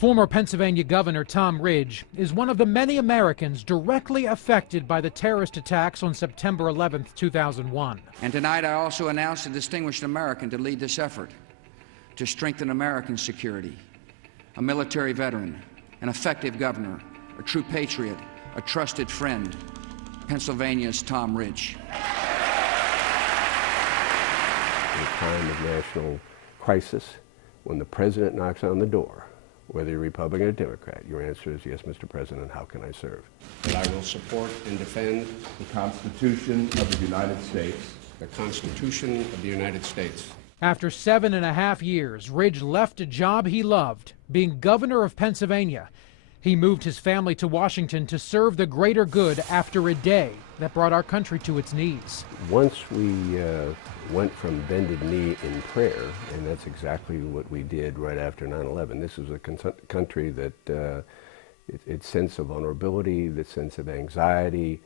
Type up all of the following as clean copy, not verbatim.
Former Pennsylvania Governor Tom Ridge is one of the many Americans directly affected by the terrorist attacks on September 11, 2001. And tonight I also announced a distinguished American to lead this effort to strengthen American security, a military veteran, an effective governor, a true patriot, a trusted friend, Pennsylvania's Tom Ridge. In a time of national crisis, when the president knocks on the door, whether you're Republican or Democrat, your answer is, yes, Mr. President, how can I serve? That I will support and defend the Constitution of the United States. The Constitution of the United States. After 7.5 years, Ridge left a job he loved, being governor of Pennsylvania. He moved his family to Washington to serve the greater good after a day that brought our country to its knees. Once we went from bended knee in prayer, and that's exactly what we did right after 9/11. This was a country that its sense of vulnerability, the sense of anxiety,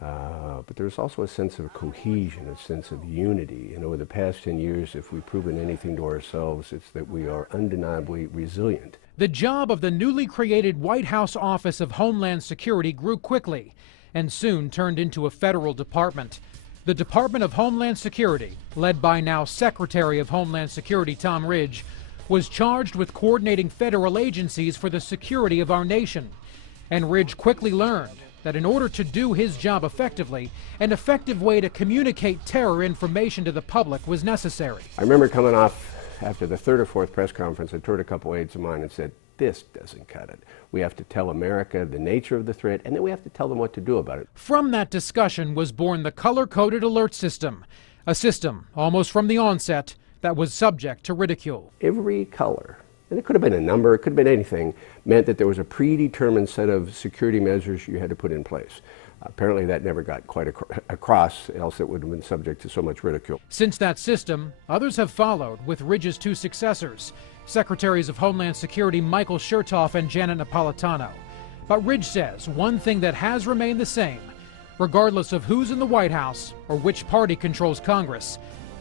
but there's also a sense of cohesion, a sense of unity. And over the past 10 years, if we've proven anything to ourselves, it's that we are undeniably resilient. The job of the newly created White House Office of Homeland Security grew quickly and soon turned into a federal department. The Department of Homeland Security, led by now Secretary of Homeland Security Tom Ridge, was charged with coordinating federal agencies for the security of our nation. And Ridge quickly learned that in order to do his job effectively, an effective way to communicate terror information to the public was necessary. I remember coming off after the third or fourth press conference, I turned to a couple aides of mine and said, this doesn't cut it. We have to tell America the nature of the threat, and then we have to tell them what to do about it. From that discussion was born the color-coded alert system, a system, almost from the onset, that was subject to ridicule. Every color, and it could have been a number, it could have been anything, meant that there was a predetermined set of security measures you had to put in place. Apparently that never got quite across, else it would have been subject to so much ridicule. Since that system, others have followed, with Ridge's two successors, Secretaries of Homeland Security Michael Chertoff and Janet Napolitano. But Ridge says one thing that has remained the same, regardless of who's in the White House or which party controls Congress,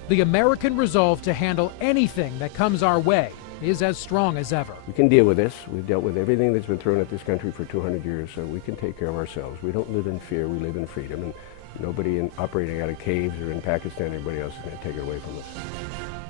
the American resolve to handle anything that comes our way is as strong as ever. We can deal with this. We've dealt with everything that's been thrown at this country for 200 years, so we can take care of ourselves. We don't live in fear, we live in freedom, and nobody operating out of caves or in Pakistan, anybody else is going to take it away from us.